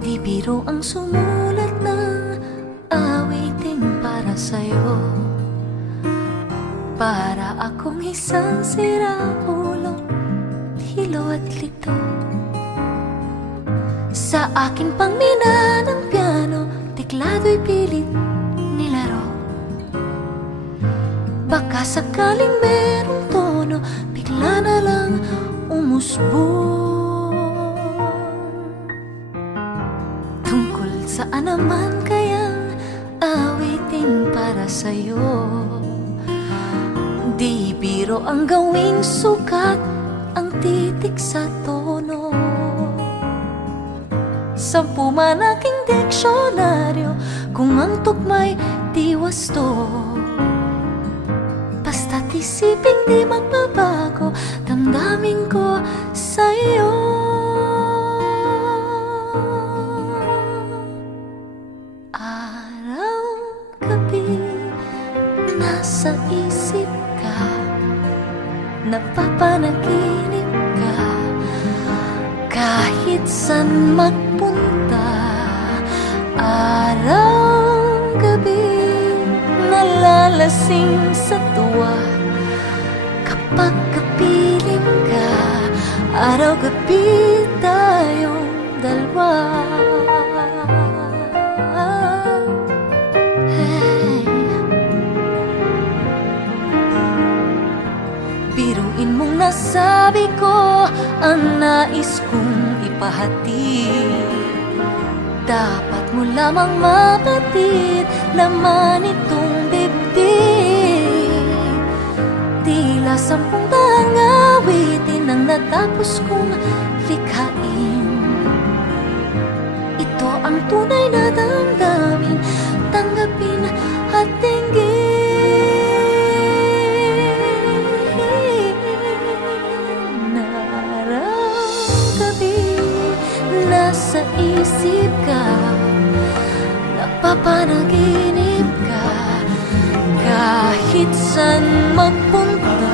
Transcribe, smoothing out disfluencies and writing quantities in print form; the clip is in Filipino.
Di biro ang sumulat ng awiting para sa'yo. Para akong isang siraulo, hilo at lito. Sa akin pang mina ng piano, tiklado'y pilit nilaro. Baka sakaling merong tono, bigla na lang umusbong. Tungkol saan naman kayang awitin para sa'yo? Di biro ang gawing sukat, ang titik sa tono. 10 man aking diksyonaryo, kung ang tugma'y di wasto. Basta't isiping di magbabago, damdamin ko sa'yo. Araw-gabi, nasa isip ka, napapanaginip ka. Kahit san magpunta, araw-gabi, nalalasing sa tuwa. Kapag kapiling ka, araw-gabi tayong dalawa. Hey. Biruin mong nasabi ko ang nais kong ipahatid. Dapat mo lamang mapatid, laman itong dibdib. Tila 10 daang awitin ang natapos kong likhain. Ito ang tunay na damdamin, tanggapin at tinggin. Araw-gabi, nasa isip ka, napapanaginip ka. Kahit saan magpunta,